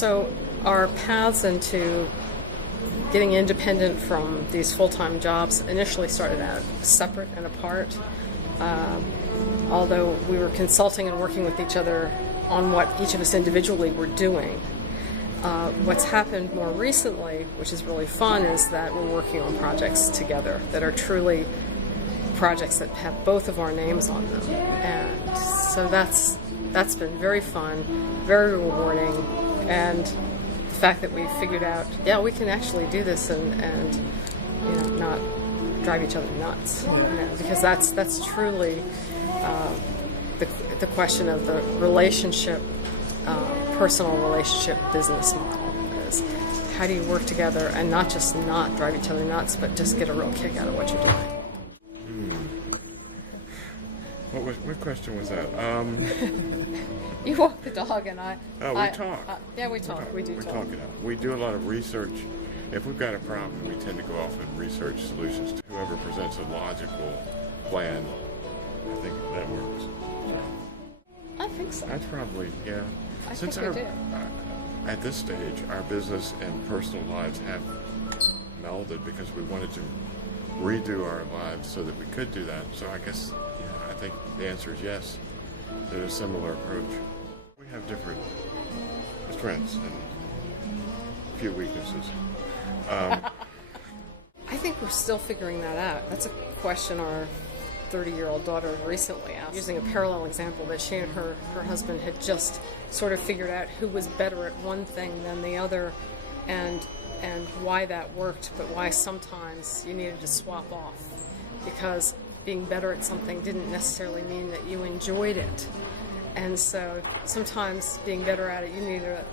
So our paths into getting independent from these full-time jobs initially started out separate and apart. Although we were consulting and working with each other on what each of us individually were doing. What's happened more recently, which is really fun, is that we're working on projects together that are truly projects that have both of our names on them. And so that's been very fun, very rewarding, and the fact that we figured out, yeah, we can actually do this and you know, not drive each other nuts, you know, because that's truly the question of the relationship, personal relationship business model is how do you work together and not just not drive each other nuts, but just get a real kick out of what you're doing. What question was that? You walk the dog and I... Oh, we talk. Yeah, we talk. We do talk. We do a lot of research. If we've got a problem, we tend to go off and research solutions to whoever presents a logical plan. I think that works. I think so. That's probably, yeah. I think we do. At this stage, our business and personal lives have melded because we wanted to redo our lives so that we could do that. So I guess, yeah, I think the answer is yes. There's a similar approach. We have different strengths and a few weaknesses. I think we're still figuring that out. That's a question our 30-year-old daughter recently asked, using a parallel example that she and her husband had just sort of figured out who was better at one thing than the other, and why that worked, but why sometimes you needed to swap off, because being better at something didn't necessarily mean that you enjoyed it. And so sometimes being better at it, you need a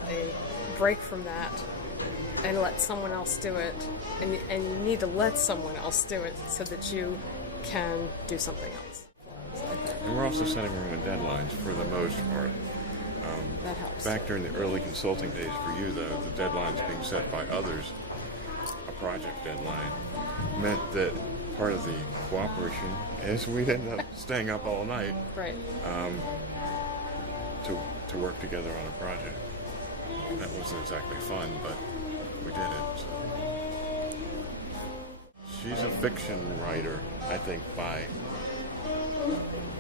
break from that and let someone else do it, and you need to let someone else do it so that you can do something else. And we're also setting our own deadlines for the most part. That helps. Back during the early consulting days for you, though, the deadlines being set by others, a project deadline, meant that part of the cooperation is we'd end up staying up all night, right, to work together on a project. That wasn't exactly fun, but we did it. So. She's a fiction writer, I think, by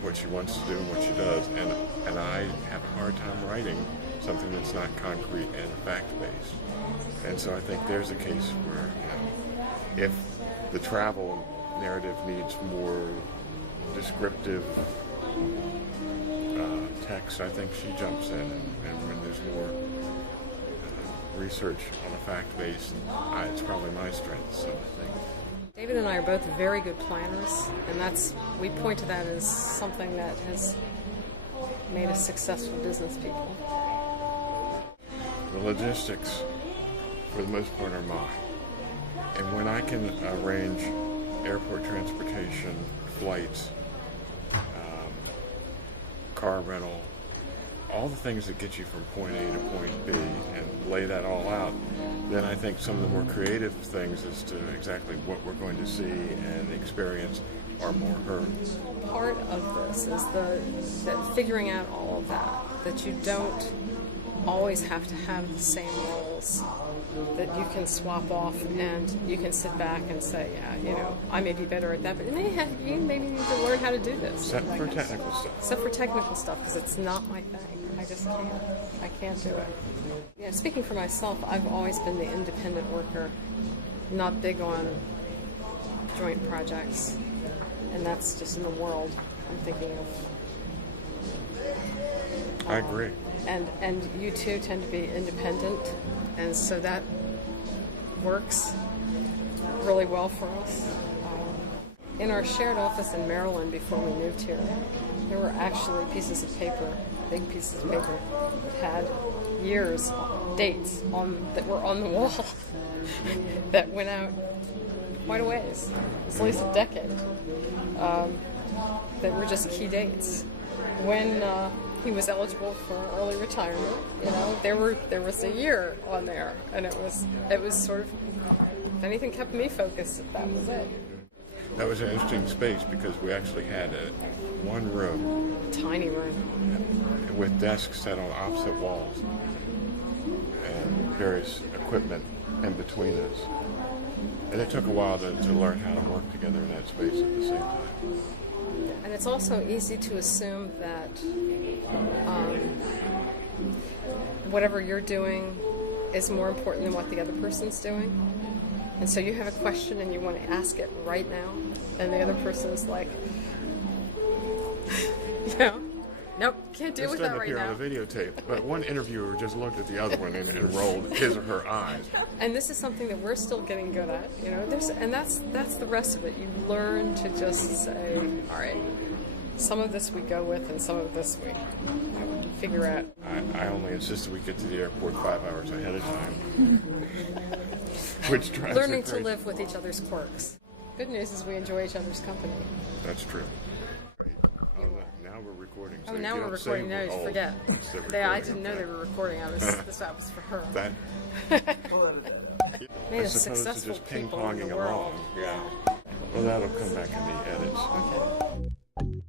what she wants to do and what she does, and I have a hard time writing something that's not concrete and fact-based. And so I think there's a case where, you know, if the travel narrative needs more descriptive text, I think she jumps in, and when there's more research on a fact base, it's probably my strength. So I think David and I are both very good planners, and we point to that as something that has made us successful business people. The logistics, for the most part, are mine. And when I can arrange airport transportation, flights, car rental, all the things that get you from point A to point B, and lay that all out, then I think some of the more creative things as to exactly what we're going to see and experience are more her. Part of this is that figuring out all of that you don't always have to have the same roles, that you can swap off and you can sit back and say, yeah, you know, I may be better at that, but you maybe need to learn how to do this. Except for technical stuff. Except for technical stuff, because it's not my thing. I just can't. I can't do it. Yeah, speaking for myself, I've always been the independent worker, not big on joint projects, and that's just in the world I'm thinking of. I agree. And you two tend to be independent, and so that works really well for us. In our shared office in Maryland before we moved here, there were actually pieces of paper, big pieces of paper, that had years, dates that were on the wall that went out quite a ways. It was at least a decade. That were just key dates. When he was eligible for early retirement, you know, there was a year on there, and it was sort of, if anything kept me focused, that was it. That was an interesting space because we actually had one room, a tiny room, with desks set on opposite walls, and various equipment in between us. And it took a while to learn how to work together in that space at the same time. And it's also easy to assume that whatever you're doing is more important than what the other person's doing. And so you have a question and you want to ask it right now, and the other person is like, nope, can't deal with that right now. It's starting to appear on the videotape, but one interviewer just looked at the other one and rolled his or her eyes. And this is something that we're still getting good at, and that's the rest of it. You learn to just say, all right, some of this we go with, and some of this we figure out. I only insisted we get to the airport 5 hours ahead of time, which drives Learning me to crazy. live with each other's quirks. Good news is we enjoy each other's company. That's true. Great. Oh, now we're recording. So Oh, now you we're don't say recording. Now you we're old. forget. It's still I recording, didn't know okay. they were recording. This was for her. That, Made as us opposed to successful just people in ping-ponging the world. along. Yeah. Well, that'll come back in the edits. Okay.